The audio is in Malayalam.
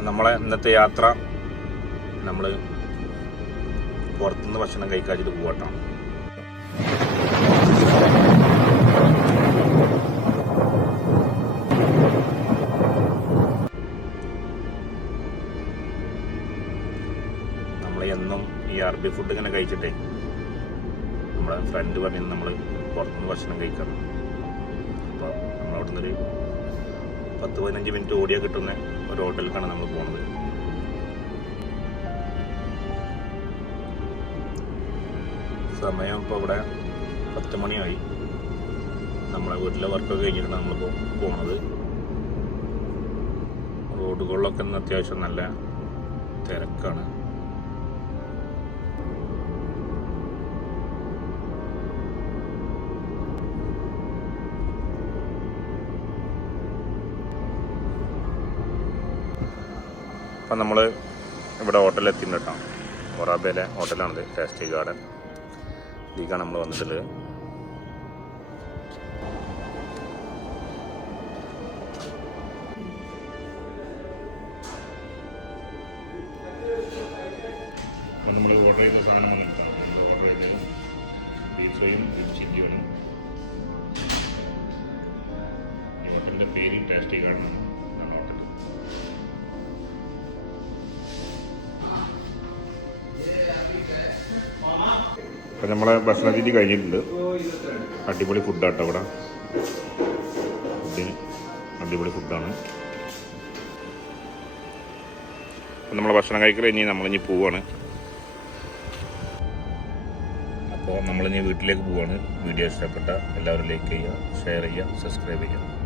അപ്പം നമ്മളെ ഇന്നത്തെ യാത്ര നമ്മൾ പുറത്തുനിന്ന് ഭക്ഷണം കഴിക്കാതിട്ട് പോകട്ടാണ് നമ്മൾ എന്നും ഈ അറബി ഫുഡ് ഇങ്ങനെ കഴിച്ചിട്ടേ നമ്മളെ ഫ്രണ്ട് പറഞ്ഞു നമ്മൾ പുറത്തുനിന്ന് ഭക്ഷണം കഴിക്കണം. അപ്പോൾ നമ്മളവിടെ നിന്നൊരു പത്ത് പതിനഞ്ച് മിനിറ്റ് ഓടിയാൽ കിട്ടുന്ന ഒരു ഹോട്ടലിലേക്കാണ് നമ്മൾ പോണത്. സമയം ഇപ്പോൾ ഇവിടെ പത്ത് മണിയായി. നമ്മളെ വീട്ടിലെ വർക്കൊക്കെ കഴിഞ്ഞിട്ടാണ് നമ്മളിപ്പോൾ പോണത്. റോഡുകളിലൊക്കെ ഇന്ന് അത്യാവശ്യം നല്ല തിരക്കാണ്. അപ്പം നമ്മൾ ഇവിടെ ഹോട്ടലിൽ എത്തിയിട്ടുണ്ട് കേട്ടോ. മൊറാബയിലെ ഹോട്ടലാണിത്. ടേസ്റ്റി ഗാർഡൻ ഇതിലേക്കാണ് നമ്മൾ വന്നിട്ടുള്ളത്. നമ്മൾ ഓർഡർ ചെയ്ത സാധനം വന്നിട്ടാണ് നമ്മൾ ഓർഡർ ചെയ്തത് പീസയും ചില്ലിയും ഈ ഹോട്ടലിന്റെ പേര് ടേസ്റ്റി ഗാർഡൻ അപ്പം നമ്മളെ ഭക്ഷണ രീതി കഴിഞ്ഞിട്ടുണ്ട്. അടിപൊളി ഫുഡാട്ടോ ഇവിടെ. ഫുഡിന് അടിപൊളി ഫുഡാണ് അപ്പം നമ്മളെ ഭക്ഷണം കഴിക്കൽ ഇനി നമ്മളിനി പോവാണ്. അപ്പോൾ നമ്മളിനി വീട്ടിലേക്ക് പോവാണ്. വീഡിയോ ഇഷ്ടപ്പെട്ട എല്ലാവരും ലൈക്ക് ചെയ്യുക ഷെയർ ചെയ്യുക സബ്സ്ക്രൈബ് ചെയ്യുക.